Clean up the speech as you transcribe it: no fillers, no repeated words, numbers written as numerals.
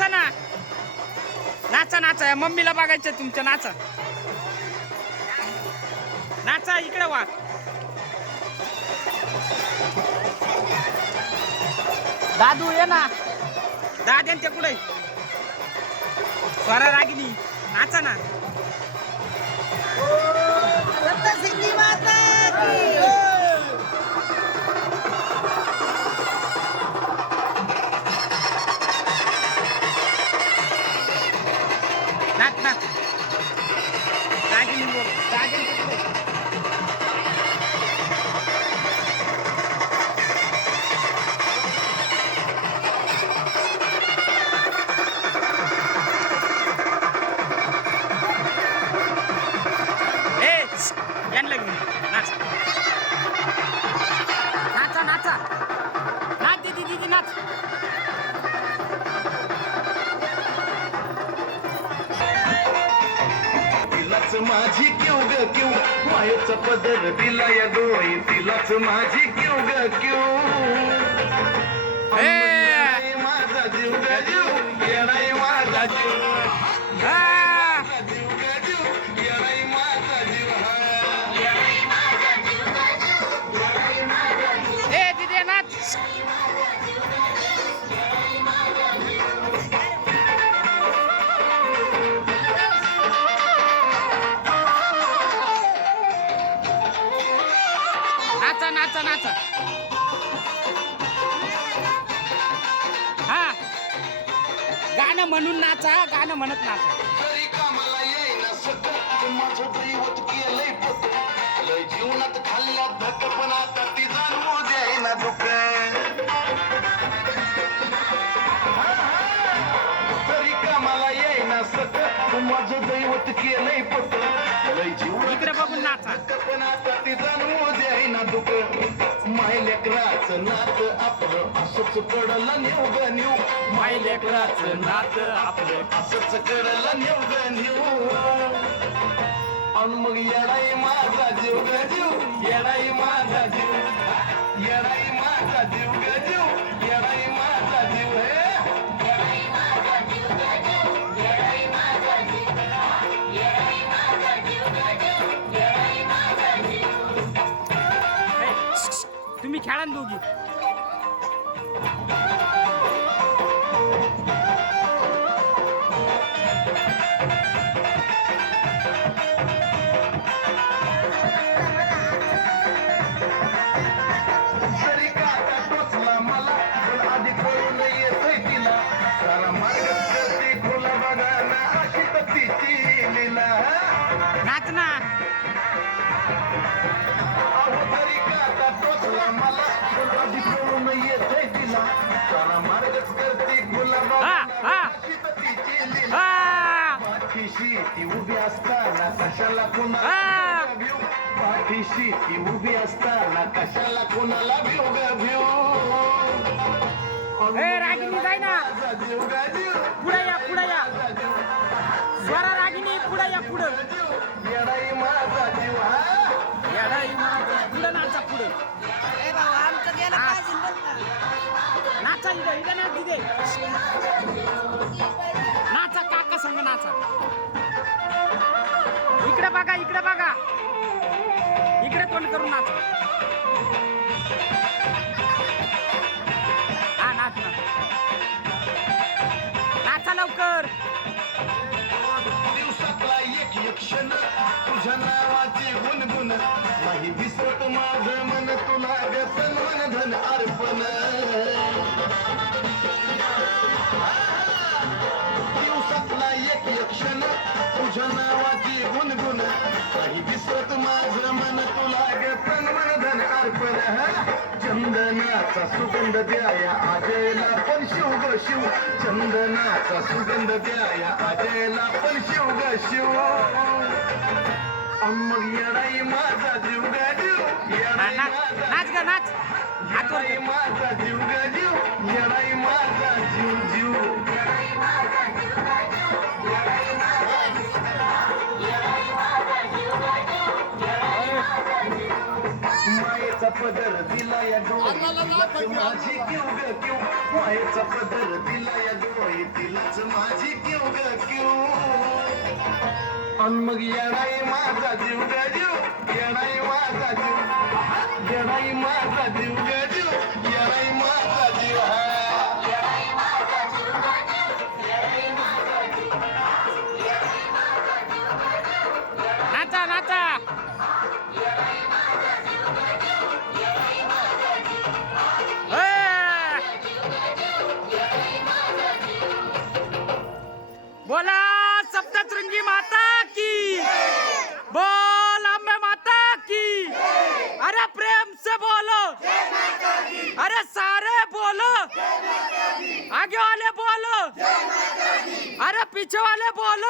नाचा ना, नाचा नाचा, मम्मीला बघायचं तुमच्या, नाचा नाचा, इकडे वा. दादू ये ना, दाद्यांच्या कुठे स्वरा रागिनी, नाचा ना. सिद्धी माता की नाच ना, रागिनी बोल, दाद्यांच्या कुठे. नाचा नाचा नाच दीदी, दीदी नाच. तिलाच माझी क्यू ग क्यू, मायेचा पदर दिला या डोळी, तिलाच माझी क्यू ग क्यू. माझा जीव ग जीव, येणाई माझा जीव, नाचा नाचा नाचा. हा, गाणं म्हणून नाचा, गाणं म्हणत नाचा. तरी कामाला येईना सतत, माझं दैवत केलंय पत, लय जीवनात खाल्ल्या धक, पण आता ती जाणवू द्यायना दुःख. तरी कामाला येईना सतत, माझं दैवत केलंय पत, लय जीवनात इकडे बघून नाचा. पण आता ती जाणवू द्यायना दुःख. माय लेकराचं नात आपलं असंच कडलं नेऊ ग नेऊ, माय लेकराचं नात आपलं असंच कडलं नेऊ ग नेऊ. अन मग येडाई माझा जीव ग जीव, येडाई माझा जीव, येडाई माझा जीव ग जीव, येडाई माझा जीव. हे तुम्ही खेळा ना दोघी. तरी काटा टोचला मला, पण आधी कळून येतोय तिला, सारा मार्ग करते खुला बघा ना, अशी तर तिची लीला. नाच ना. अहो तरी काटा टोचला मला, पण आधी कळून येतोय तिला, सारा मार्गच करते खुला बघा ना, अशी तर तिची लीला. पाठीशी ती उभी असताना कशाला कुणाला भिऊ, पाठीशी ती उभी असताना कशाला कुणाला भिऊ ग भिऊ. रागिनी जाय ना, जीव ग जीव, पुढे या, पुढे या. स्वरा रागिनी पुढे या, पुढे. येडाई माझा जीव, हा येडाई माझा, पुढे नाचा, पुढे आमचं गेलं पाहिजे बरं का. नाचा. इकडे इकडे नाच दिदे, नाचा, काका संग नाचा. इकडे बघा, इकडे बघा, इकडे तोंड करून नाचा. हा, नाच ना, नाचा लवकर. दिवसातला एक एक क्षण तुझ्या नावाचे गुणगुण, नाही विसरत माझं मन तुला ग सन्मान धन अर्पण. दिवसातला एक एक क्षण तुझ्या नावाचे गुणगुण, नाही विसरत माझं मन तुला ग सन्मान धन अर्पण. चंदनाचा सुगंध द्याया आजयला पण शिव ग शिव, चंदनाचा सुगंध द्याया आजयला पण शिव ग शिव. मग येडाई माझा जीव ग जीव, येडाई माझा, नाच ग नाच. येडाई माझा जीव ग जीव, येडाई माझा जीव जीव. मायेचा पदर दिला या डोईलाच माझी क्यू ग क्यू मायेचा पदर दिला या डोईलाच माझी क्यू ग क्यू अन मग येणाई माझा जीव ग जीव येणाई माझा जीव येणाई माझा जीव ग जीव येणाई माझा जीव नाचा नाचा बोला सप्तशृंगी माता की बोल अम्बे माता की अरे प्रेम से बोलो अरे सारे बोलो आगे वाले बोलो अरे पीछे वाले बोलो